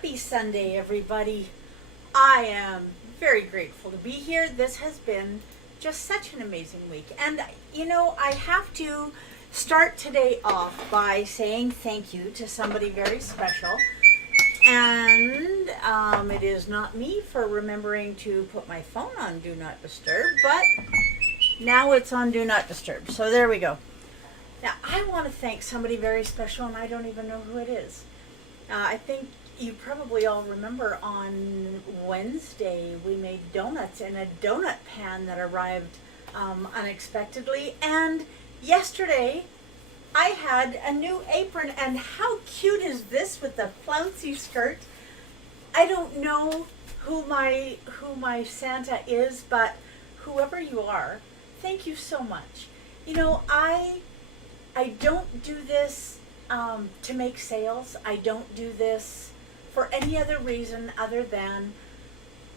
Happy Sunday, everybody. I am very grateful to be here. This has been just such an amazing week. And, I have to start today off by saying thank you to somebody very special. And it is not me for remembering to put my phone on Do Not Disturb, but now it's on Do Not Disturb. So there we go. Now, I want to thank somebody very special, and I don't even know who it is. I think you probably all remember on Wednesday we made donuts in a donut pan that arrived unexpectedly. And yesterday I had a new apron, and how cute is this with the flouncy skirt? I don't know who my Santa is, but whoever you are, thank you so much. I don't do this to make sales. I don't do this for any other reason other than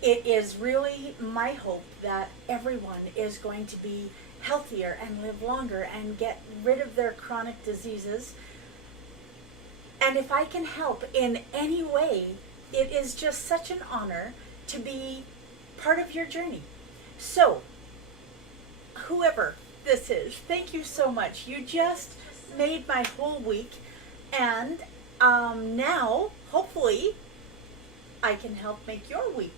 it is really my hope that everyone is going to be healthier and live longer and get rid of their chronic diseases. And if I can help in any way, it is just such an honor to be part of your journey. So, whoever this is, thank you so much. You just made my whole week, and now hopefully I can help make your week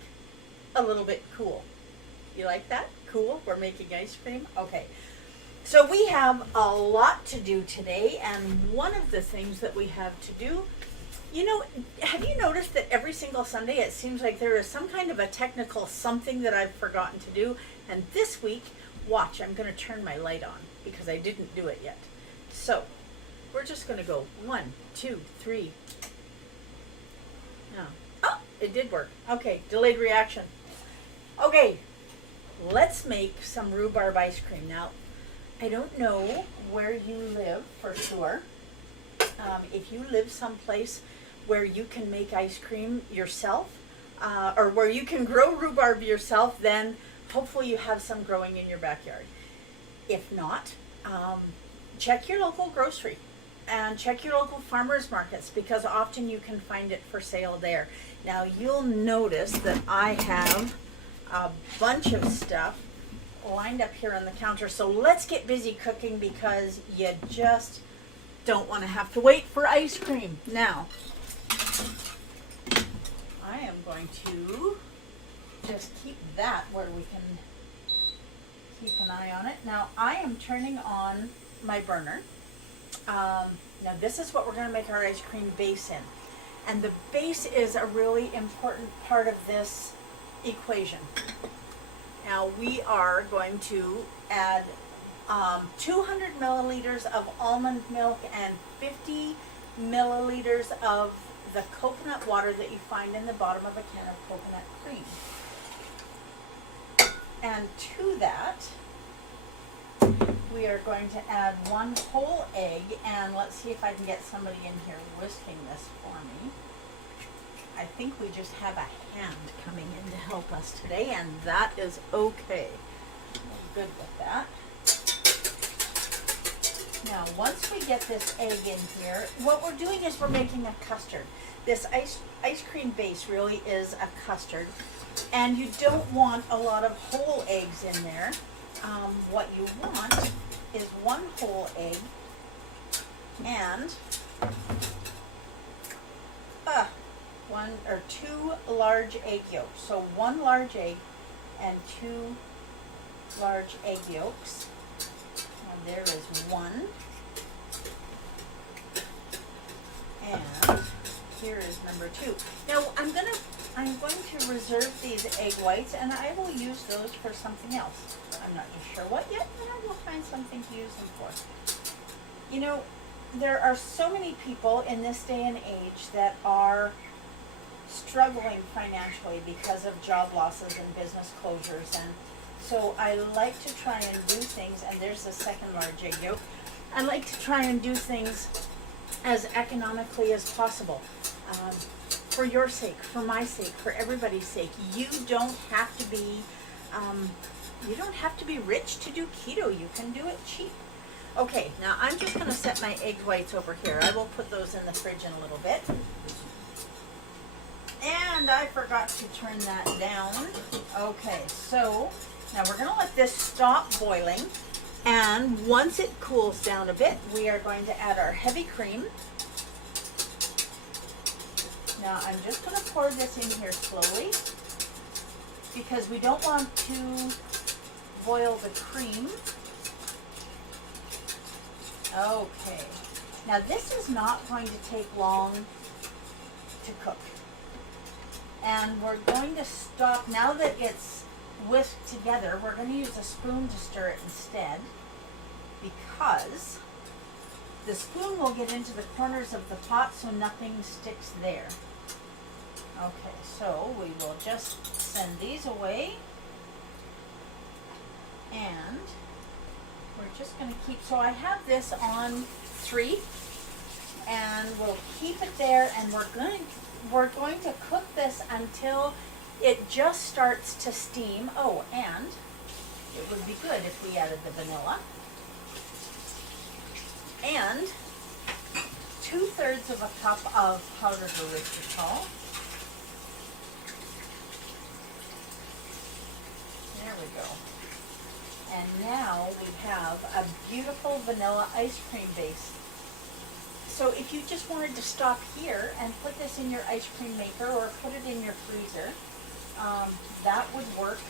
a little bit cool. You like that? Cool? We're making ice cream? Okay. So we have a lot to do today, and one of the things that we have to do, have you noticed that every single Sunday it seems like there is some kind of a technical something that I've forgotten to do? And this week, watch, I'm going to turn my light on because I didn't do it yet. So we're just going to go 1, 2, 3. No. Oh, it did work. Okay, delayed reaction. Okay, let's make some rhubarb ice cream. Now, I don't know where you live for sure. If you live someplace where you can make ice cream yourself, or where you can grow rhubarb yourself, then hopefully you have some growing in your backyard. If not, check your local grocery and check your local farmers markets, because often you can find it for sale there. Now, you'll notice that I have a bunch of stuff lined up here on the counter. So let's get busy cooking, because you just don't want to have to wait for ice cream. Now, I am going to just keep that where we can keep an eye on it. Now, I am turning on my burner. Now, this is what we're going to make our ice cream base in. And the base is a really important part of this equation. Now, we are going to add 200 milliliters of almond milk and 50 milliliters of the coconut water that you find in the bottom of a can of coconut cream. And to that, we are going to add 1 whole egg, and let's see if I can get somebody in here whisking this for me. I think we just have a hand coming in to help us today, and that is okay. We're good with that. Now, once we get this egg in here, what we're doing is we're making a custard. This ice cream base really is a custard, and you don't want a lot of whole eggs in there. What you want is 1 whole egg and 1 or 2 large egg yolks. So 1 large egg and 2 large egg yolks. And there is 1. And here is number 2. Now I'm going to reserve these egg whites, and I will use those for something else. I'm not just sure what yet, but I will find something to use them for. There are so many people in this day and age that are struggling financially because of job losses and business closures, and so I like to try and do things, and there's the 2nd large egg yolk. I like to try and do things as economically as possible. For your sake, for my sake, for everybody's sake. You don't have to be rich to do keto. You can do it cheap. Okay, now I'm just going to set my egg whites over here. I will put those in the fridge in a little bit. And I forgot to turn that down. Okay, so now we're going to let this stop boiling. And once it cools down a bit, we are going to add our heavy cream. Now I'm just going to pour this in here slowly because we don't want to boil the cream. Okay, now this is not going to take long to cook. And we're going to stop, now that it's whisked together, we're going to use a spoon to stir it instead, because the spoon will get into the corners of the pot so nothing sticks there. Okay, so we will just send these away, and we're just going to keep, so I have this on 3, and we'll keep it there, and we're going to cook this until it just starts to steam. Oh, and it would be good if we added the vanilla. And 2/3 of a cup of powdered erythritol. There we go. And now we have a beautiful vanilla ice cream base. So if you just wanted to stop here and put this in your ice cream maker or put it in your freezer, that would work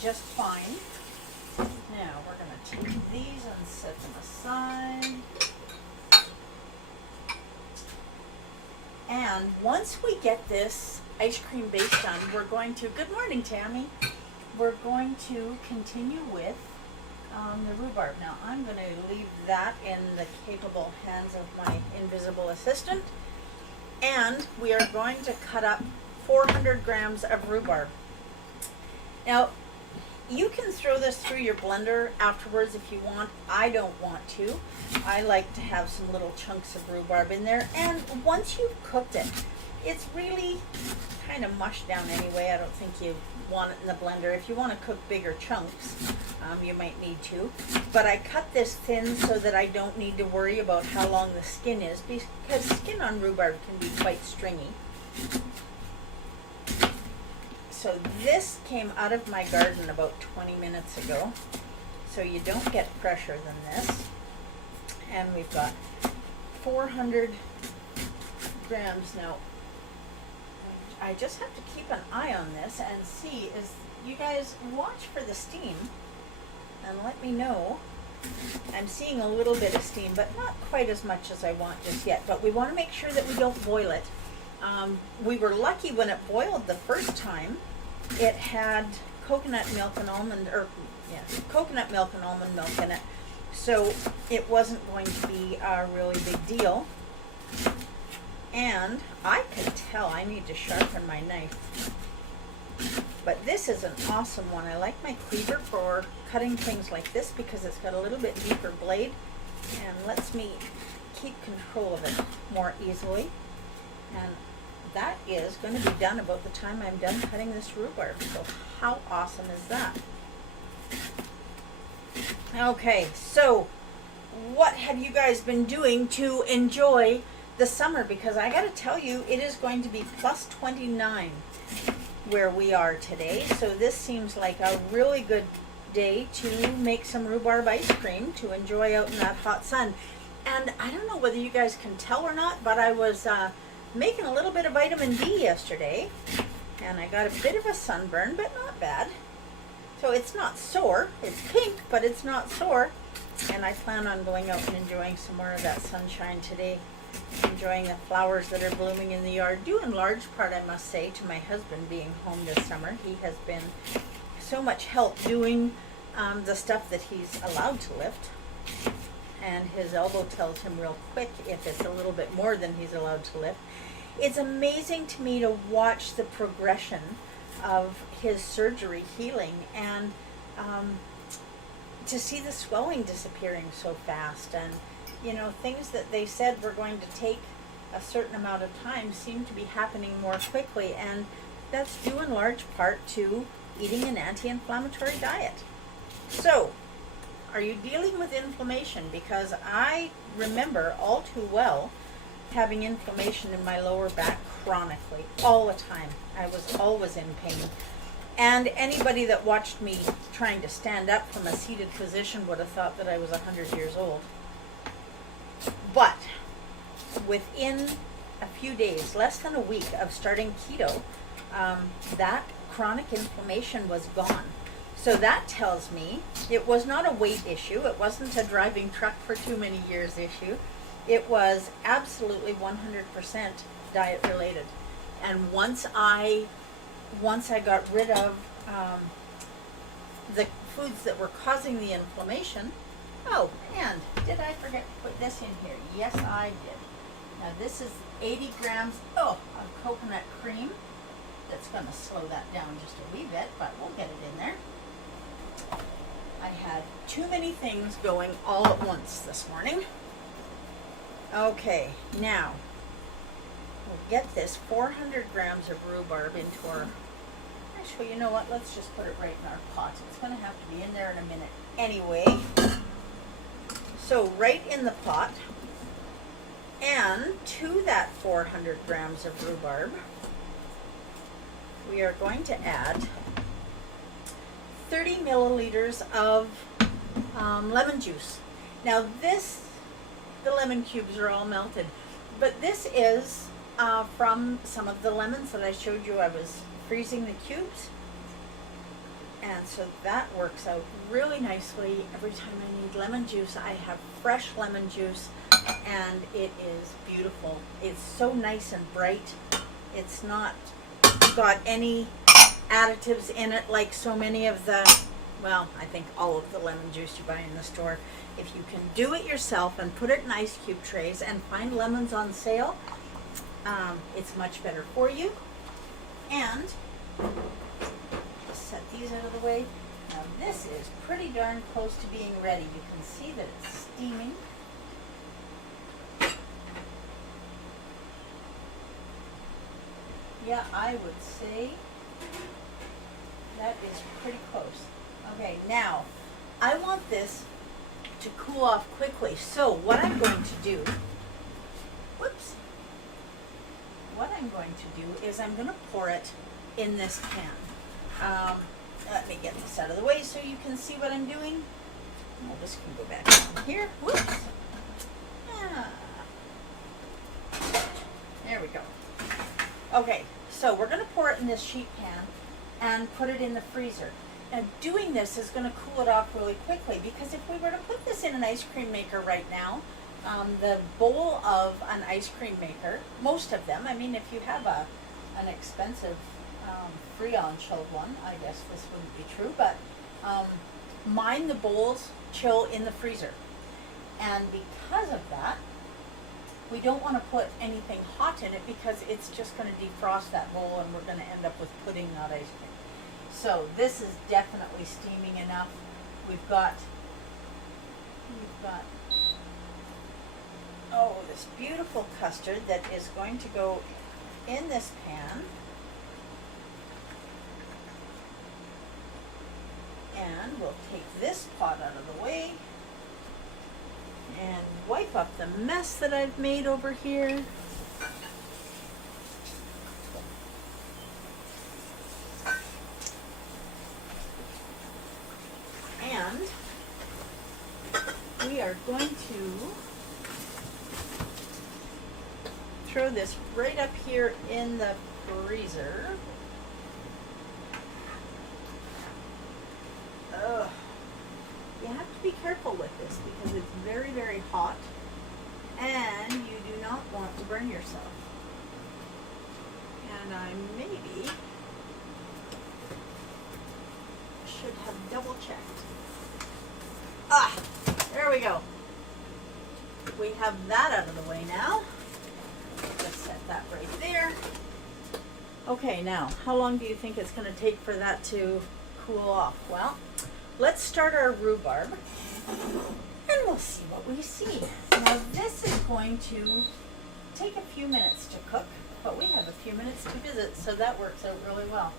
just fine. Now we're going to take these and set them aside. And once we get this ice cream base done, we're going to, good morning Tammy, we're going to continue with the rhubarb. Now I'm going to leave that in the capable hands of my invisible assistant, and we are going to cut up 400 grams of rhubarb. Now you can throw this through your blender afterwards if you want. I don't want to. I like to have some little chunks of rhubarb in there, and once you've cooked it, it's really kind of mushed down anyway. I don't think you want it in the blender. If you want to cook bigger chunks, you might need to. But I cut this thin so that I don't need to worry about how long the skin is, because skin on rhubarb can be quite stringy. So this came out of my garden about 20 minutes ago, so you don't get fresher than this. And we've got 400 grams now. I just have to keep an eye on this and see, you guys watch for the steam and let me know. I'm seeing a little bit of steam, but not quite as much as I want just yet. But we want to make sure that we don't boil it. We were lucky when it boiled the first time. It had coconut milk and almond milk in it, so it wasn't going to be a really big deal. And I can tell I need to sharpen my knife. But this is an awesome one. I like my cleaver for cutting things like this because it's got a little bit deeper blade and lets me keep control of it more easily. And that is going to be done about the time I'm done cutting this rhubarb. So how awesome is that? Okay, so what have you guys been doing to enjoy the summer? Because I got to tell you, it is going to be plus 29 where we are today. So this seems like a really good day to make some rhubarb ice cream to enjoy out in that hot sun. And I don't know whether you guys can tell or not, but I was making a little bit of vitamin D yesterday, and I got a bit of a sunburn, but not bad. So it's not sore. It's pink, but it's not sore. And I plan on going out and enjoying some more of that sunshine today, enjoying the flowers that are blooming in the yard, due in large part, I must say, to my husband being home this summer. He has been so much help doing the stuff that he's allowed to lift, and his elbow tells him real quick if it's a little bit more than he's allowed to lift. It's amazing to me to watch the progression of his surgery healing, and to see the swelling disappearing so fast. And you know, things that they said were going to take a certain amount of time seem to be happening more quickly, and that's due in large part to eating an anti-inflammatory diet. So, are you dealing with inflammation? Because I remember all too well having inflammation in my lower back chronically, all the time. I was always in pain. And anybody that watched me trying to stand up from a seated position would have thought that I was 100 years old. But within a few days, less than a week of starting keto, that chronic inflammation was gone. So that tells me it was not a weight issue. It wasn't a driving truck for too many years issue. It was absolutely 100% diet related. And once I got rid of the foods that were causing the inflammation. Oh, and did I forget to put this in here? Yes, I did. Now this is 80 grams of coconut cream. That's going to slow that down just a wee bit, but we'll get it in there. I had too many things going all at once this morning. Okay, now we'll get this 400 grams of rhubarb into our, actually, you know what, let's just put it right in our pot. It's going to have to be in there in a minute anyway. So right in the pot, and to that 400 grams of rhubarb, we are going to add 30 milliliters of lemon juice. Now the lemon cubes are all melted, but this is from some of the lemons that I showed you. I was freezing the cubes, and so that works out really nicely. Every time I need lemon juice, I have fresh lemon juice, and it is beautiful. It's so nice and bright. It's not got any additives in it like so many of the, well, I think all of the lemon juice you buy in the store. If you can do it yourself and put it in ice cube trays and find lemons on sale, it's much better for you. And just set these out of the way. Now this is pretty darn close to being ready. You can see that it's steaming. Yeah, I would say that is pretty close. Okay, now I want this to cool off quickly. So what I'm going to do, what I'm going to do is I'm going to pour it in this pan. Let me get this out of the way so you can see what I'm doing. Well, this can go back down here. Whoops. Ah. There we go. Okay, so we're going to pour it in this sheet pan and put it in the freezer. Now doing this is going to cool it off really quickly, because if we were to put this in an ice cream maker right now, the bowl of an ice cream maker, most of them, I mean, if you have an expensive Freon chilled one, I guess this wouldn't be true, but mine, the bowls chill in the freezer. And because of that, we don't want to put anything hot in it, because it's just going to defrost that bowl and we're going to end up with pudding, not ice cream. So this is definitely steaming enough. We've got this beautiful custard that is going to go in this pan. And we'll take this pot out of the way and wipe up the mess that I've made over here. And we are going to throw this right up here in the freezer. Ugh. You have to be careful with this because it's very, very hot, and you do not want to burn yourself. And I maybe should have double checked. Ah, there we go. We have that out of the way now. Just set that right there. Okay, now, how long do you think it's going to take for that to cool off? Well, let's start our rhubarb, and we'll see what we see. Now, this is going to take a few minutes to cook, but we have a few minutes to visit, so that works out really well.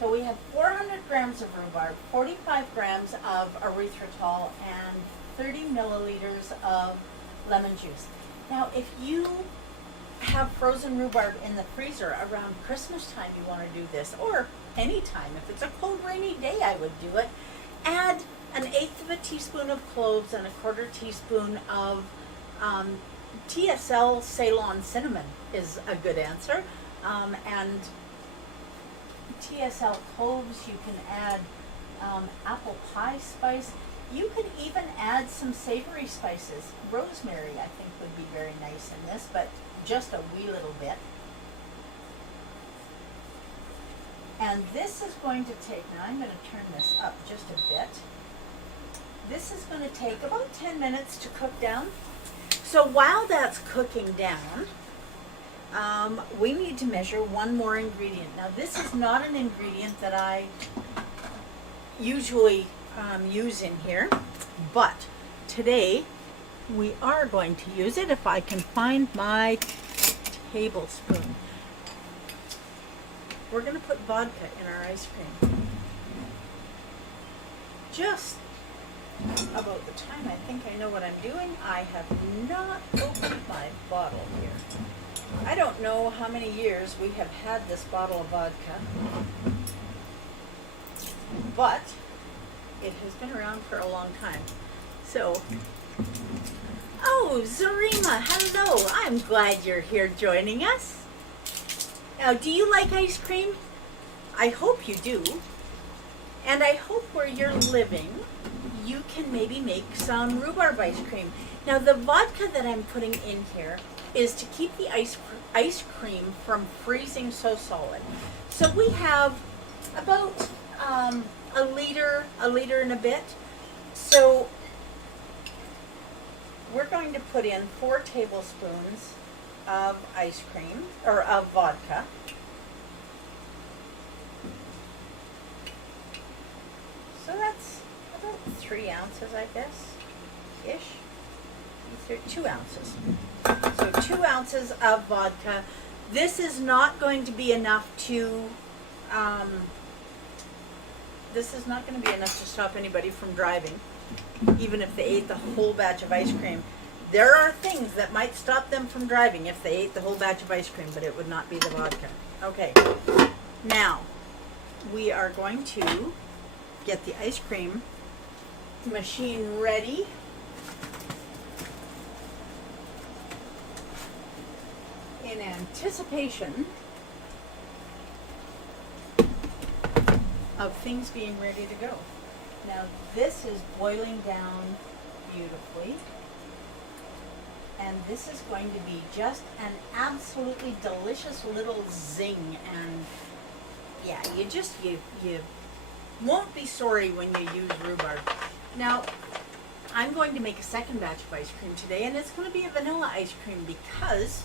So we have 400 grams of rhubarb, 45 grams of erythritol, and 30 milliliters of lemon juice. Now, if you have frozen rhubarb in the freezer around Christmas time, you want to do this, or anytime. If it's a cold, rainy day, I would do it. Add an eighth of a teaspoon of cloves and a quarter teaspoon of TSL Ceylon cinnamon is a good answer. And TSL cloves, you can add apple pie spice. You could even add some savory spices. Rosemary, I think, would be very nice in this, but just a wee little bit. And this is going to take, now I'm going to turn this up just a bit. This is going to take about 10 minutes to cook down. So while that's cooking down, we need to measure one more ingredient. Now this is not an ingredient that I usually use in here, but today we are going to use it. If I can find my tablespoon. We're going to put vodka in our ice cream. Just about the time I think I know what I'm doing, I have not opened my bottle here. I don't know how many years we have had this bottle of vodka, but it has been around for a long time. So, oh, Zarima, hello. I'm glad you're here joining us. Now, do you like ice cream? I hope you do. And I hope where you're living, you can maybe make some rhubarb ice cream. Now, the vodka that I'm putting in here is to keep the ice cream from freezing so solid. So we have about a liter and a bit. So we're going to put in 4 tablespoons of ice cream, or of vodka. So that's about 3 ounces, I guess, ish. 2 ounces. So 2 ounces of vodka. This is not going to be enough to, stop anybody from driving, even if they ate the whole batch of ice cream. There are things that might stop them from driving if they ate the whole batch of ice cream, but it would not be the vodka. Okay, now we are going to get the ice cream machine ready. In anticipation of things being ready to go. Now this is boiling down beautifully. And this is going to be just an absolutely delicious little zing. And yeah, you won't be sorry when you use rhubarb. Now, I'm going to make a second batch of ice cream today, and it's going to be a vanilla ice cream because,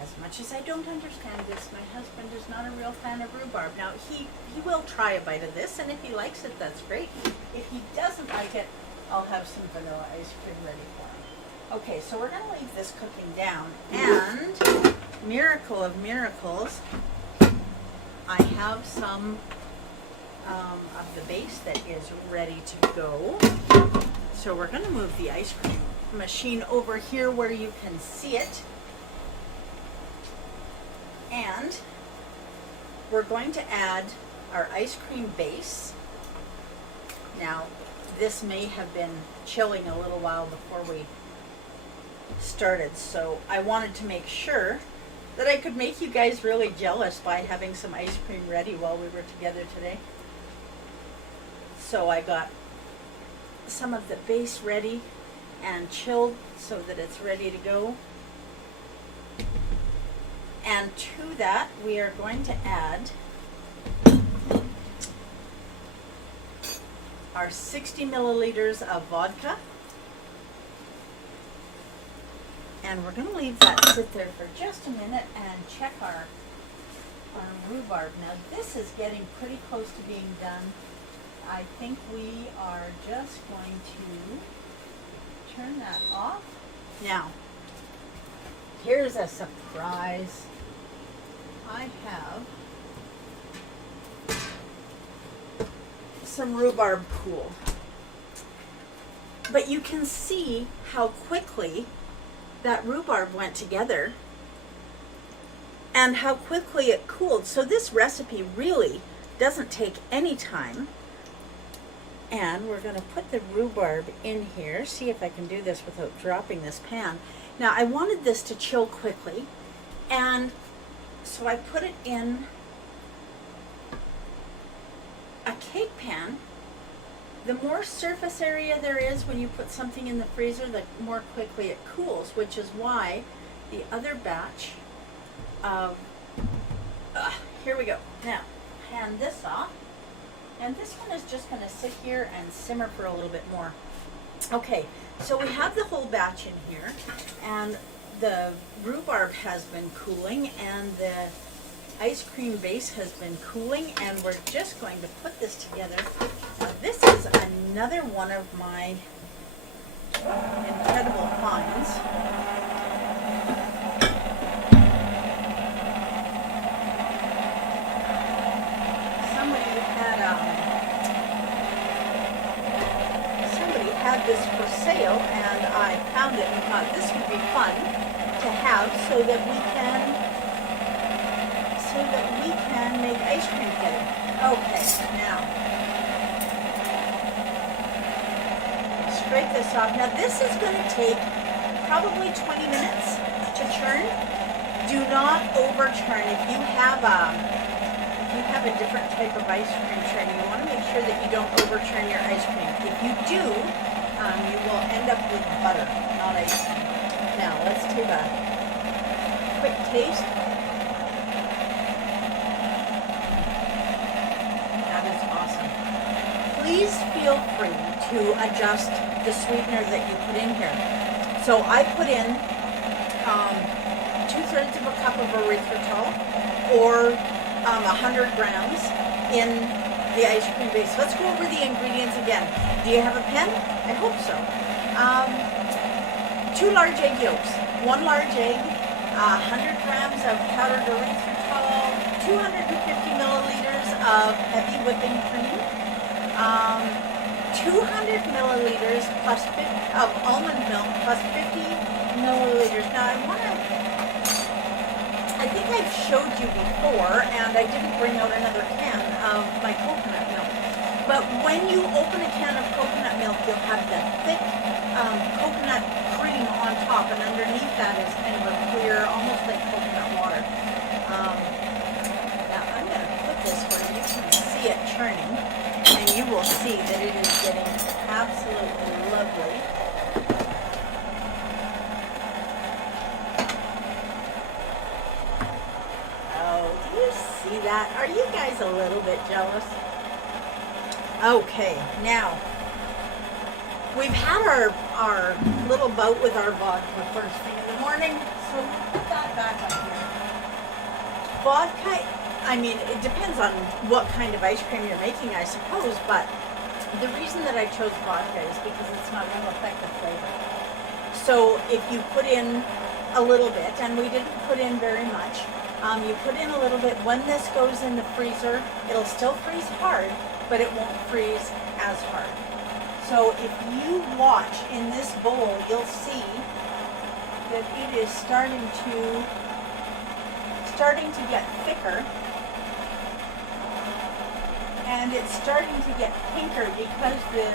as much as I don't understand this, my husband is not a real fan of rhubarb. Now, he will try a bite of this, and if he likes it, that's great. If he doesn't like it, I'll have some vanilla ice cream ready for him. Okay, so we're going to leave this cooking down, and miracle of miracles, I have some of the base that is ready to go. So we're going to move the ice cream machine over here where you can see it, and we're going to add our ice cream base. Now, this may have been chilling a little while before we started, so I wanted to make sure that I could make you guys really jealous by having some ice cream ready while we were together today. So I got some of the base ready and chilled so that it's ready to go. And to that, we are going to add our 60 milliliters of vodka. And we're going to leave that sit there for just a minute and check our rhubarb. Now this is getting pretty close to being done. I think we are just going to turn that off. Now, here's a surprise. I have some rhubarb pool. But you can see how quickly that rhubarb went together and how quickly it cooled. So this recipe really doesn't take any time. And we're going to put the rhubarb in here, see if I can do this without dropping this pan. Now I wanted this to chill quickly, and so I put it in a cake pan. The more surface area there is when you put something in the freezer, the more quickly it cools, which is why the other batch of, here we go. Now, hand this off. And this one is just going to sit here and simmer for a little bit more. Okay, so we have the whole batch in here, and the rhubarb has been cooling, and the ice cream base has been cooling, and we're just going to put this together. Now, this is another one of my incredible finds. Somebody had this for sale, and I found it and thought this would be fun to have so that we can make ice cream pudding. Okay, now scrape this off. Now this is going to take probably 20 minutes to churn. Do not overchurn. If you have a different type of ice cream churn, you want to make sure that you don't overchurn your ice cream. If you do, you will end up with butter, not ice cream. Now, let's take a quick taste. That is awesome. Please feel free to adjust the sweetener that you put in here. So I put in 2/3 of a cup of erythritol, or 100 grams in the ice cream base. Let's go over the ingredients again. Do you have a pen? I hope so. 2 large egg yolks, 1 large egg, 100 grams of powdered erythritol, 250 milliliters of heavy whipping cream, 200 milliliters plus 50 of almond milk plus 50 milliliters. Now I think I've showed you before, and I didn't bring out another can of my coconut milk. But when you open a can of coconut milk, you'll have the thick coconut cream on top, and underneath that is kind of a clear, almost like coconut water. Now I'm going to put this where you can see it churning, and you will see that it is getting absolutely lovely. See that? Are you guys a little bit jealous? Okay, now we've had our little bout with our vodka first thing in the morning, so we'll put that back on here. Vodka, I mean, it depends on what kind of ice cream you're making, I suppose, but the reason that I chose vodka is because it's not real effective flavor. So if you put in a little bit, and we didn't put in very much, you put in a little bit. When this goes in the freezer, it'll still freeze hard, but it won't freeze as hard. So if you watch in this bowl, you'll see that it is starting to get thicker, and it's starting to get pinker because the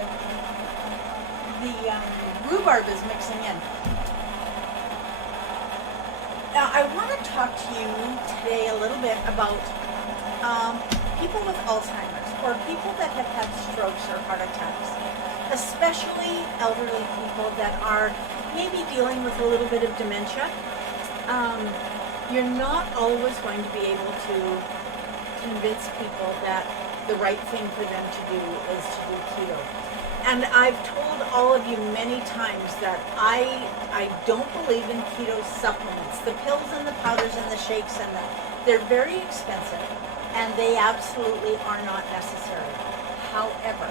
rhubarb is mixing in. Now, I want to talk to you today a little bit about people with Alzheimer's, or people that have had strokes or heart attacks, especially elderly people that are maybe dealing with a little bit of dementia. You're not always going to be able to convince people that the right thing for them to do is to do keto. And I've told all of you many times that I don't believe in keto supplements. The pills and the powders and the shakes they're very expensive, and they absolutely are not necessary. However,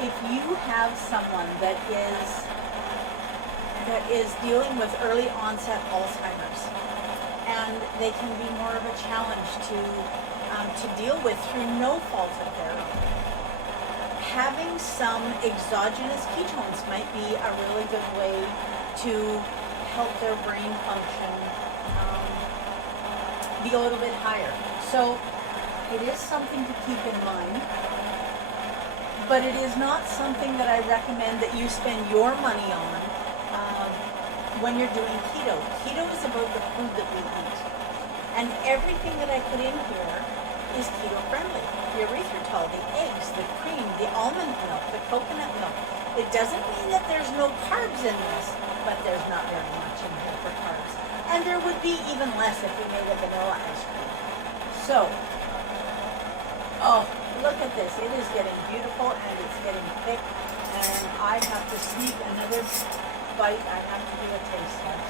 if you have someone that is dealing with early onset Alzheimer's, and they can be more of a challenge to deal with through no fault of their own, having some exogenous ketones might be a really good way to help their brain function be a little bit higher. So it is something to keep in mind, but it is not something that I recommend that you spend your money on when you're doing keto. Keto is about the food that we eat. And everything that I put in here is keto friendly. The erythritol, the eggs, the cream, the almond milk, the coconut milk. It doesn't mean that there's no carbs in this, but there's not very much in here for carbs. And there would be even less if we made a vanilla ice cream. So, oh, look at this. It is getting beautiful and it's getting thick. And I have to sneak another bite. I have to do a taste test.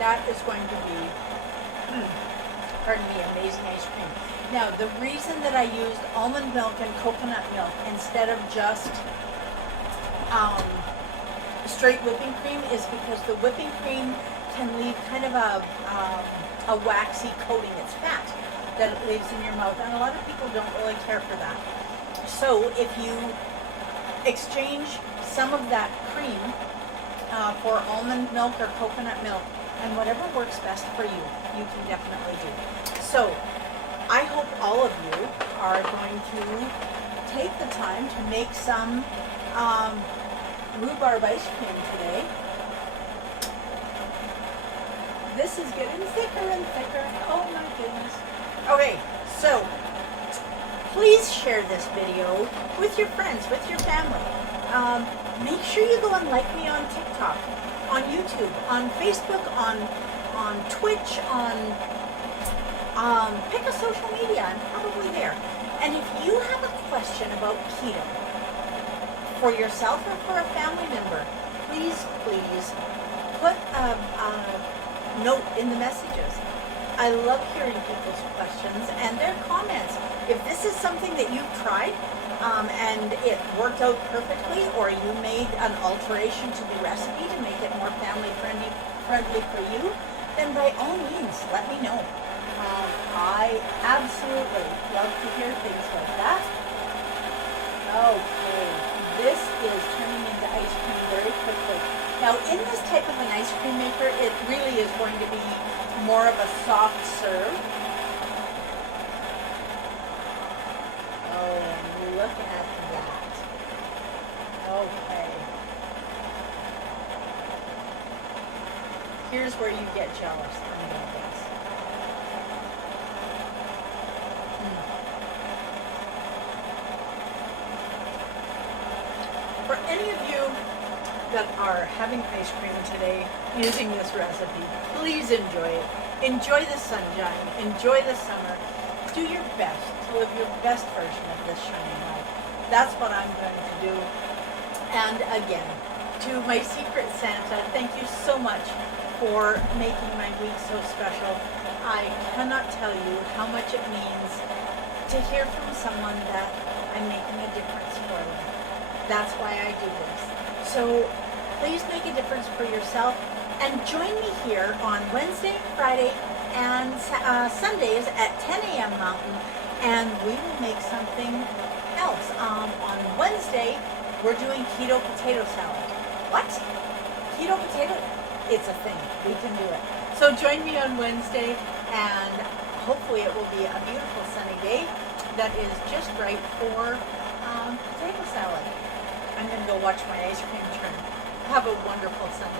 That is going to be, pardon me, amazing ice cream. Now, the reason that I used almond milk and coconut milk instead of just straight whipping cream is because the whipping cream can leave kind of a waxy coating. It's fat that it leaves in your mouth, and a lot of people don't really care for that. So if you exchange some of that cream for almond milk or coconut milk, and whatever works best for you, you can definitely do. So I hope all of you are going to take the time to make some rhubarb ice cream today. This is getting thicker and thicker. Oh my goodness. Okay, so please share this video with your friends, with your family. Make sure you go and like me on TikTok, on YouTube, on Facebook, on Twitch, on pick a social media. I'm probably there. And if you have a question about keto for yourself or for a family member, please put a note in the messages. I love hearing people's questions and their comments. If this is something that you've tried and it worked out perfectly, or you made an alteration to the recipe to make it more family friendly for you, then by all means, let me know. I absolutely love to hear things like that. Okay, this is turning into ice cream very quickly. Now, in this type of an ice cream maker, it really is going to be more of a soft serve. Oh, and look at that. Okay. Here's where you get jealous, I'm going to guess. For any of you that are having ice cream today using this recipe, please enjoy it. Enjoy the sunshine. Enjoy the summer. Do your best to live your best version of this shining life. That's what I'm going to do. And again, to my Secret Santa, thank you so much for making my week so special. I cannot tell you how much it means to hear from someone that I'm making a difference for them. That's why I do this. So please make a difference for yourself and join me here on Wednesday, Friday, and Sundays at 10 a.m. Mountain, and we will make something else. On Wednesday, we're doing keto potato salad. What? Keto potato? It's a thing. We can do it. So join me on Wednesday, and hopefully it will be a beautiful sunny day that is just right for potato salad. I'm going to go watch my ice cream turn. Have a wonderful Sunday.